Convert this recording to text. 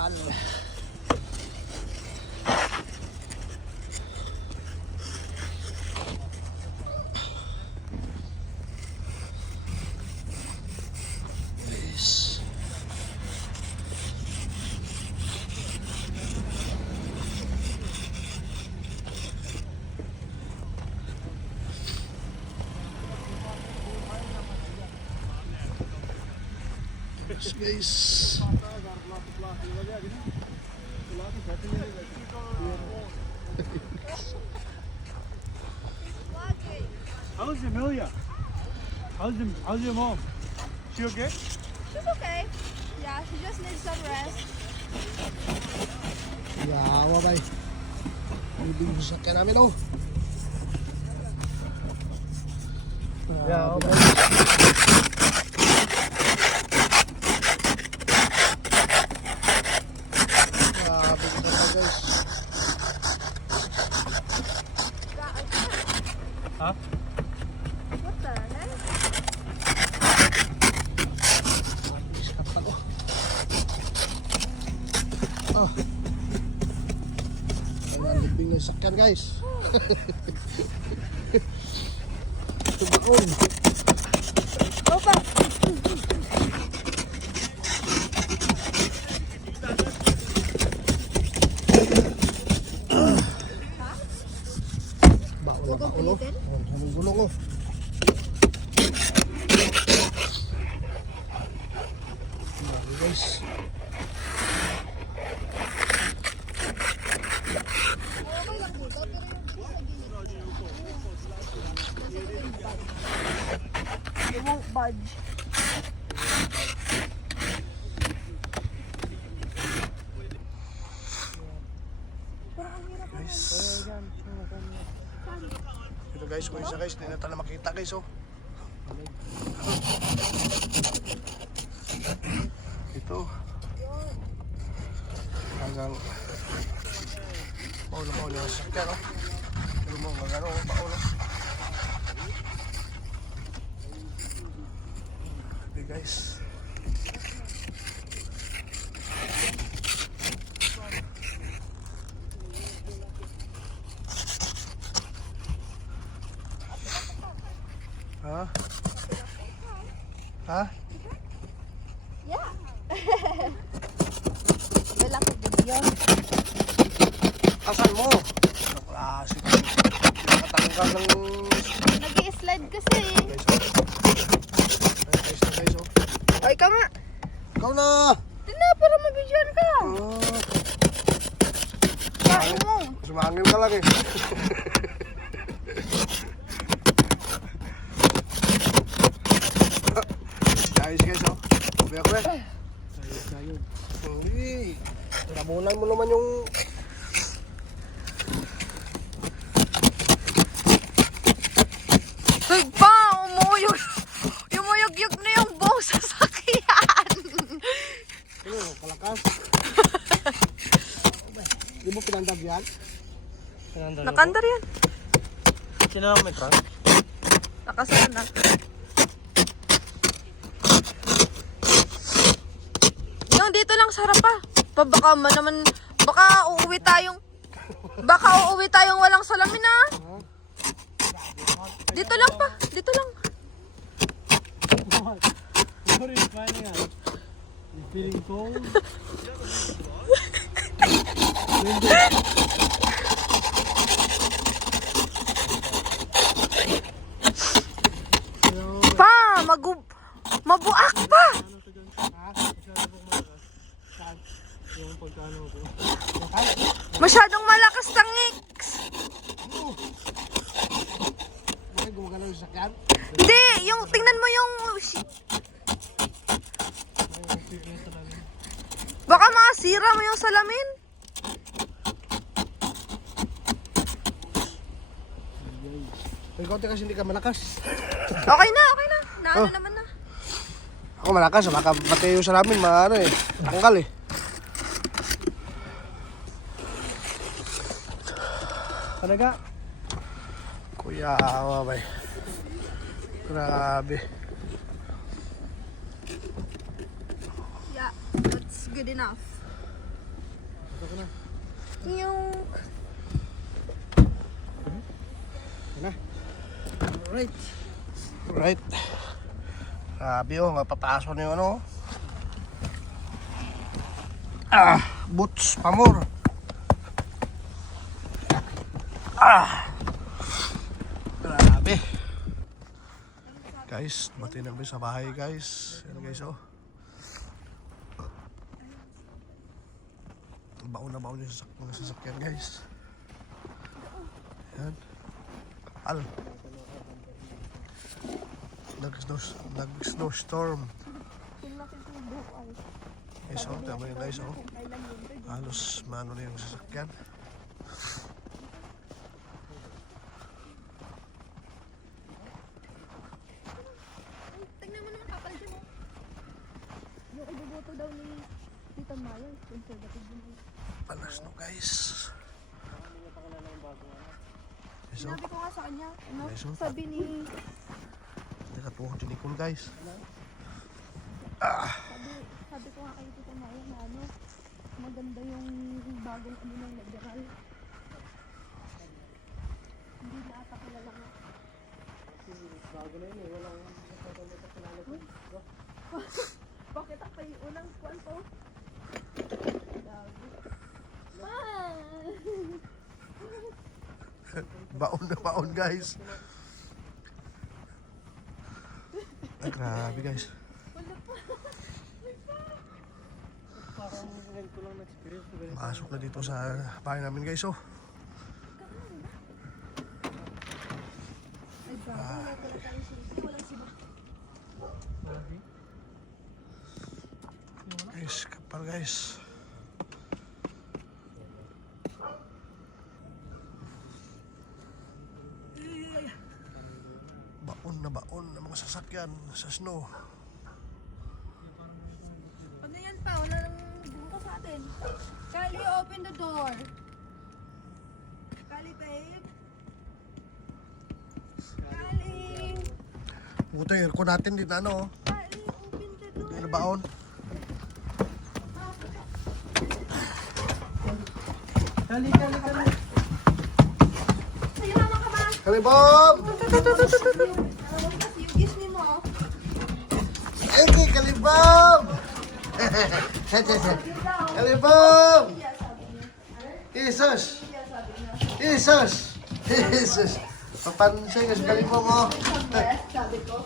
हाल में space. How's Amelia? How's your, how's your mom? She okay? She's okay. Yeah, she just needs some rest. Yawa bay. Ibig yung sakyan namin oh. Yawa bay. Huh? What the heck? Oh. Ayun, libing yung sakyan guys. Tubakon. Opa! Baon na baon oh. Oh, Anong gulong oh. Grabe, guys. It won't budge. Ito guys, kung isa guys, hindi na tayo makita guys oh. Ito. Hanggang Paulo, paulo, sakyan oh. Pero mo, magano, oh, paulo. Okay guys. Ha? Ha? Yeah. Wala ko video. Asan mo? Ano klase ka? Nakatanggal ng... Nag-i-slide kasi. Guys. Guys, guys, guys. Ay, ka nga. Ikaw na! Tina, para mag-videoan ka. Ah, mo. sumangin ka lang eh. guys, guys, oh. Kuya, kuya. Uy, namunan mo naman yung... Hoy pa, umuyog. Umuyog-yog na yung buong sasakyan. Ano, kalakas? Di mo pinandab yan? Nakandar yan. Sino lang may trunk? Nakasana na. Yung dito lang sa harap pa. Pa baka man naman, baka uuwi tayong, baka uuwi tayong walang salamin ah. Dito lang pa, dito lang. What are you finding out? You feeling cold? Pa, magu, mabuak pa. Yung pagkano ko. Masyadong malakas tangik. Gumagalaw yung sakyan? Hindi, yung, tingnan mo yung, baka makasira mo yung salamin. Pero konti kasi hindi ka malakas. Okay na, okay na. Naano Oh. naman na. Ako malakas, baka pati yung salamin, maano eh. Tanggal eh. Talaga? Kuya, awa bay. Grabe. Yeah, that's good enough. Yung... Right. Right. Grabe oh, mo na yung ano. Ah, boots, pamor. Ah. Grabe. Guys, mati na kami sa bahay guys. Yan guys oh. Baon na baon yung sasak mga sasakyan guys. Yan. Al. Nag-snow, nag-snowstorm. Guys, oh, tama yun guys, oh. Halos mano na yung sasakyan. Tignan mo naman kapal dyan, oh. Yung ibuboto daw ni Tita Maya, conservative din. Panas no guys. Guys, oh. Sinabi ko nga sa kanya, ano, Guys, oh. sabi ni, Nakatuwa ko Nicole guys. sabi, sabi ko nga kay Tita Maya na ano, maganda yung bagong ano ng liberal. Hindi na ata kilala nga. Bakit ako yung unang kwanto? Ah! Baon na baon guys. Ay, grabe guys. Masok na dito sa bahay namin guys oh. Siba. Guys, kapal guys. Baon na baon ng mga sasakyan sa snow. Ano yan pa? Wala nang buka sa atin. Kali, open the door. Kali, babe. Kali. Puta, yung aircon natin din ano. Kali, open the door. Na baon. Kali, kali, kali. Sa'yo naman ka ba? Kami Bob! Yung Disney mo, oh. Eki, Kalibab! Kalibab! Isus! Isus! Isus! Papansin ka sa Kalibab mo. Sabi ko.